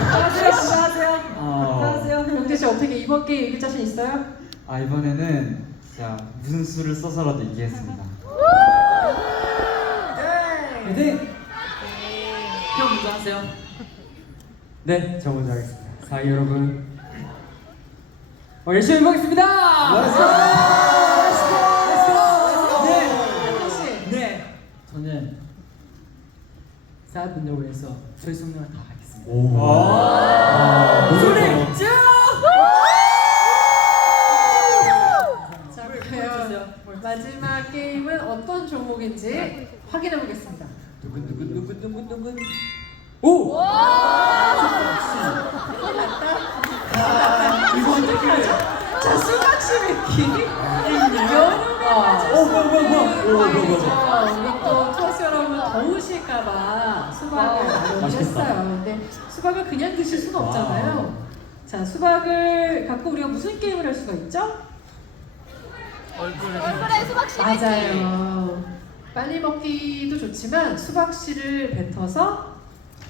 안녕하세요. 안녕하세요. 어, 안녕하세요. 영재 씨 어떻게 이번 게임 이길 자신 있어요? 아 이번에는 진짜 무슨 수를 써서라도 이기겠습니다. 네. 화이팅! 형 먼저 하세요. 네, 저 먼저 하겠습니다. 사이 여러분, 어, 열심히 해보겠습니다. 영재 사분을 위해서 저희 성능을 다 하겠습니다. 오. 와. 소리 쭉! 자, 과연 마지막 게임은 어떤 종목인지 확인해 보겠습니다. 누군. 오. 이거 어떻게 하죠? 자, 수박씨 맥기. 여름에 맞을 오, 수 뭐야, 뭐야, 뭐야. 있는 오, 뭐야, 뭐야, 과일이죠. 우리 또 투어스 여러분 더우실까봐 수박을 마련을 맛있겠다. 했어요. 근데 수박을 그냥 드실 수가 와우. 없잖아요. 자, 수박을 갖고 우리가 무슨 게임을 할 수가 있죠? 얼굴에 수박 씨 맞아요. 빨리 먹기도 좋지만 수박 씨를 뱉어서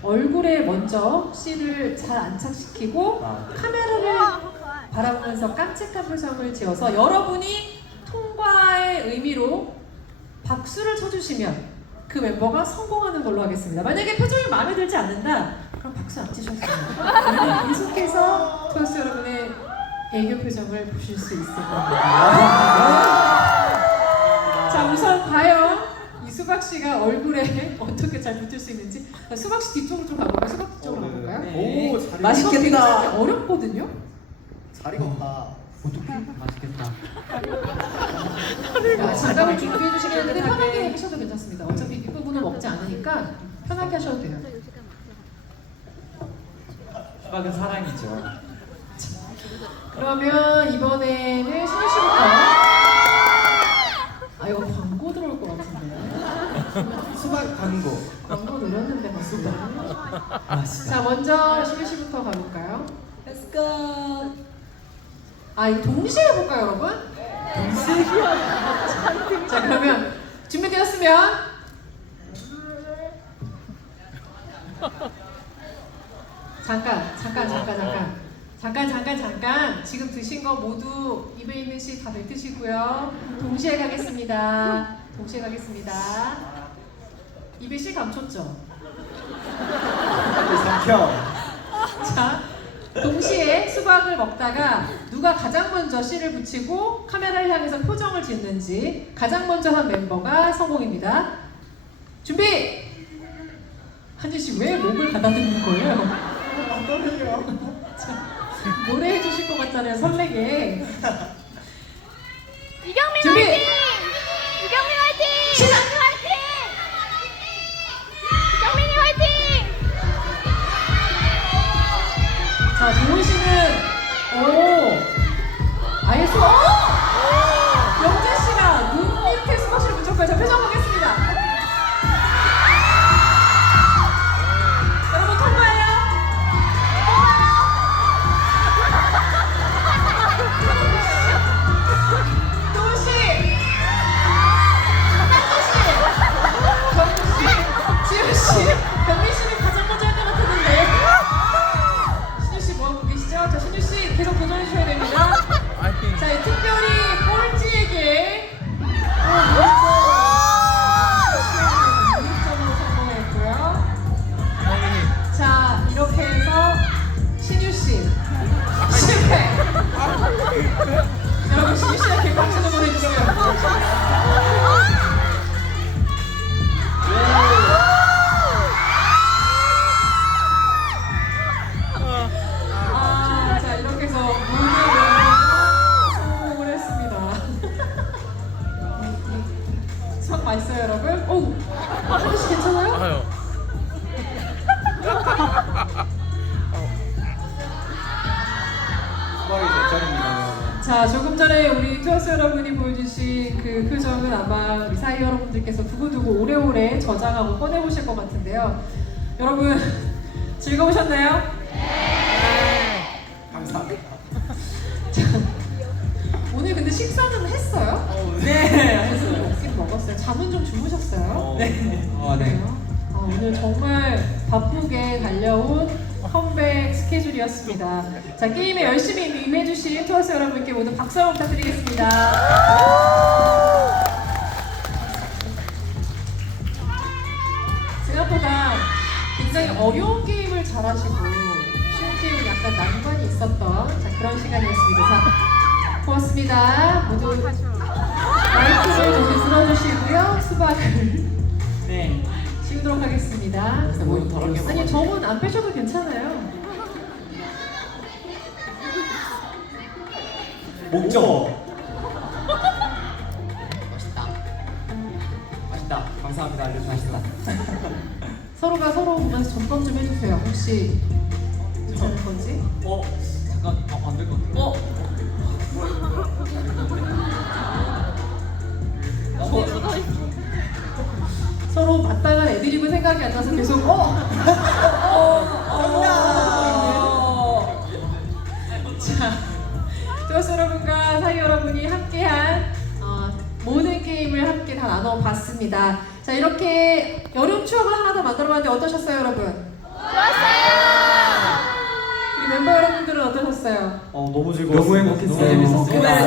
얼굴에 먼저 씨를 잘 안착시키고 아. 카메라를 바라보면서 깜찍한 표정을 지어서 여러분이 통과의 의미로 박수를 쳐주시면 그 멤버가 성공하는 걸로 하겠습니다. 만약에 표정이 마음에 들지 않는다, 그럼 박수 안 치셔도 됩니다. 그러면 계속해서 토스 여러분의 애교 표정을 보실 수 있을 겁니다. 자, 우선 과연 이 수박 씨가 얼굴에 어떻게 잘 붙을 수 있는지 수박 씨 뒤쪽으로 좀 가볼까요? 수박 뒤쪽으로 가볼까요? 네. 오, 잘 맛있겠다. 굉장히 어렵거든요. 잘 익었다. 어떻게? 맛있겠다. 자, 장갑을 준비해 주시겠는데 편하게 하셔도 괜찮습니다. 어차피 먹지 않으니까 편하게 하셔도 돼요. 수박은 사랑이죠. 그러면 이번에는 신희 씨부터. 아 이거 광고 들어올 것 같은데. 수박 광고. 광고 늘었는데 맞습니다. 아 진짜. 자 먼저 신희 씨부터 가볼까요? Let's go. 아 이거 동시에 해볼까요 여러분? 동시에? 자 그러면 준비되었으면 잠깐 잠깐 잠깐 잠깐 잠깐 잠깐 잠깐 지금 드신 거 모두 입에 있는 씨 다 뱉으시고요 동시에 가겠습니다 동시에 가겠습니다 입에 씨 감췄죠? 삼켜. 자, 동시에 수박을 먹다가 누가 가장 먼저 씨를 붙이고 카메라를 향해서 표정을 짓는지 가장 먼저 한 멤버가 성공입니다. 준비! 한지 씨 왜 목을 가다듬는 거예요? 안 떨려. 노래 해 주실 것 같잖아요, 설레게. 이경민 준비! 화이팅! 자, 조금 전에 우리 투어스 여러분이 보여주신 그 표정은 아마 우리 사이 여러분들께서 두고두고 오래오래 저장하고 꺼내보실 것 같은데요. 여러분 즐거우셨나요? 감사합니다. 오늘 근데 식사는 했어요? 네. 무슨 먹긴 먹었어요. 잠은 좀 주무셨어요? 네. 어, 네. 아, 오늘 정말 바쁘게 달려온 컴백 스케줄이었습니다. 자, 게임에 열심히 임해주신 투어스 여러분께 모두 박수 한번 부탁드리겠습니다. 생각보다 굉장히 어려운 게임을 잘하시고 쉬운 게임은 약간 난관이 있었던 자, 그런 시간이었습니다. 자, 고맙습니다. 모두 마이크를 좀 들어주시고요. 수박을 네. 씌우도록 하겠습니다. 뭐 더럽게 아니 저건 안 빼셔도 괜찮아요. 목적. 맛있다. 감사합니다. 알려주셔서. 서로가 서로 보면서 점검 좀 해주세요. 혹시 괜찮은 건지? 어 잠깐 어, 안될 것 같아. 어. 서로 마땅한 애드립은 생각이 안 나서 계속 어? 어? 자, 투어스 여러분과 사이 여러분이 함께한 어, 모든 게임을 함께 다 나눠봤습니다. 자, 이렇게 여름 추억을 하나 더 만들어봤는데 어떠셨어요, 여러분? 좋았어요. 멤버 여러분들은 어떠셨어요? 어 너무 즐거웠어요. 너무 행복했어요. 너무 재밌었어요.